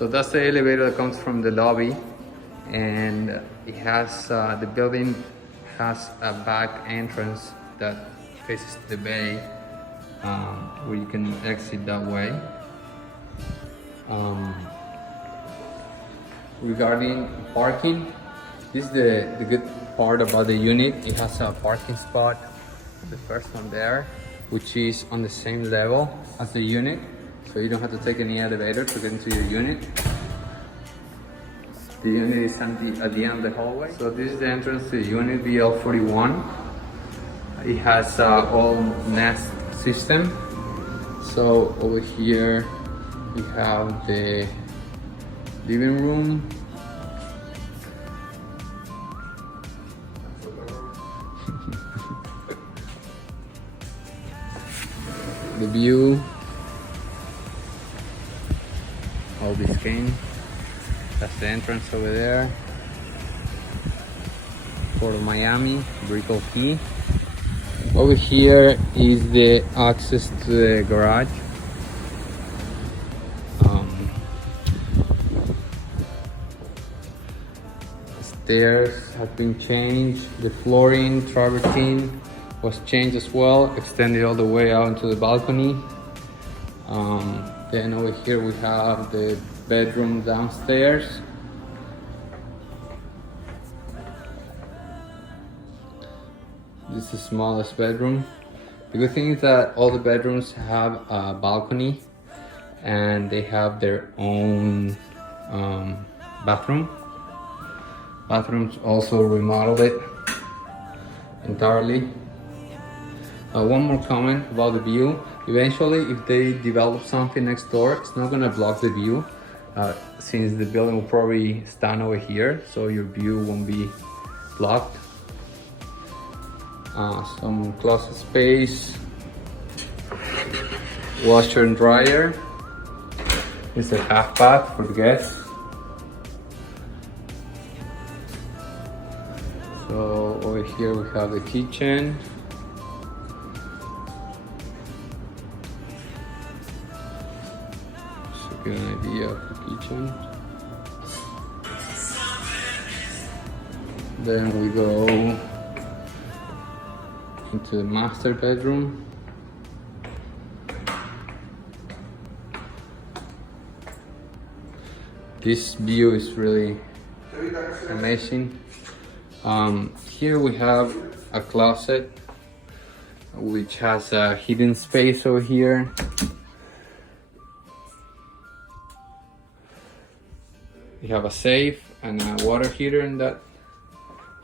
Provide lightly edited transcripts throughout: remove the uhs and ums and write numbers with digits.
So that's the elevator that comes from the lobby, and it has the building has a back entrance that faces the bay, where you can exit that way. Regarding parking, this is the good part about the unit. It has a parking spot, the first one there, which is on the same level as the unit, so you don't have to take any elevator to get into your unit. The unit is at the end of the hallway. So this is the entrance to unit BL41. It has all nest system. So over here we have the living room. The view of Biscayne. That's the entrance over there. Port of Miami, Brickell Key. Over here is the access to the garage. Stairs have been changed. The flooring, travertine, was changed as well, extended all the way out into the balcony. Then over here we have the bedroom downstairs. This is the smallest bedroom. The good thing is that all the bedrooms have a balcony and they have their own bathroom. Bathrooms also remodeled it entirely. One more comment about the view. Eventually, if they develop something next door, it's not gonna block the view, since the building will probably stand over here, so your view won't be blocked. Some closet space, washer and dryer. It's a half bath for the guests. So over here we have the kitchen. Just to get an idea of the kitchen. Then we go into the master bedroom. This view is really amazing. Here we have a closet which has a hidden space over here. We have a safe and a water heater in that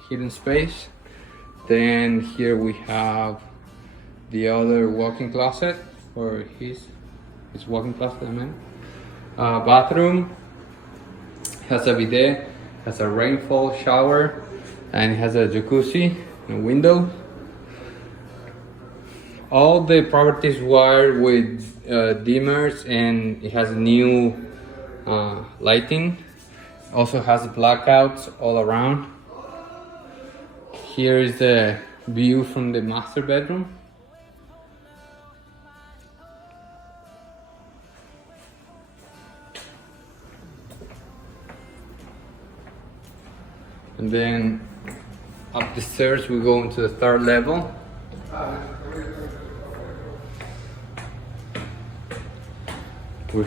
hidden space. Then here we have the other walk-in closet, or his walk-in closet, I mean. Bathroom has a bidet, has a rainfall shower, and it has a jacuzzi and a window. All the property is wired with dimmers, and it has new lighting. Also has blackouts all around. Here is the view from the master bedroom. And then up the stairs we go into the third level.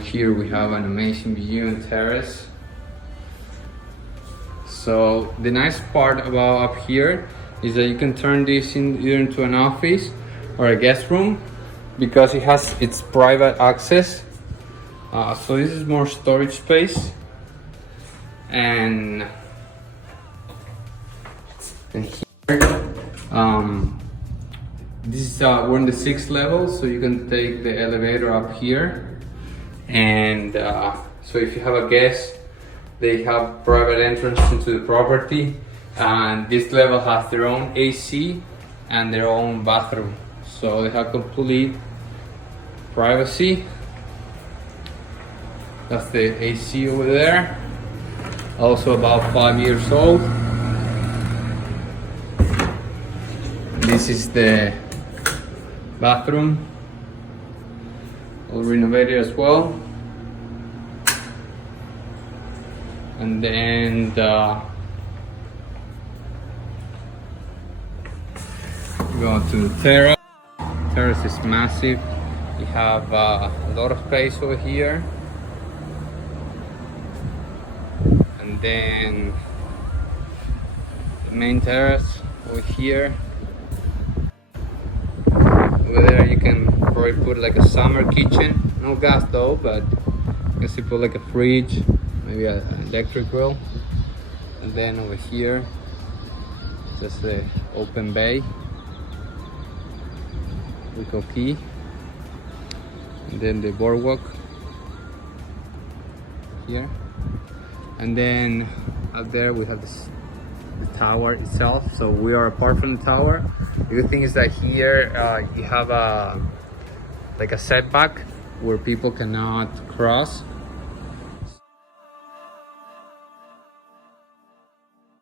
Here we have an amazing view and terrace. So the nice part about up here is that you can turn this either into an office or a guest room, because it has its private access. So this is more storage space, and here this is we're on the 6th level, so you can take the elevator up here, and so if you have a guest, they have private entrance into the property, and this level has their own AC and their own bathroom, so they have complete privacy. That's the AC over there, also about 5 years old. This is the bathroom, all renovated as well. And then the go to the terrace. Terrace is massive. You have a lot of space over here. And then the main terrace over here. Over there you can probably put like a summer kitchen. No gas though, but I guess you put like a fridge, maybe an electric grill. And then over here, just the open bay. Brickell Key. And then the boardwalk here. And then up there we have the tower itself. So we are apart from the tower. The good thing is that here you have like a setback where people cannot cross.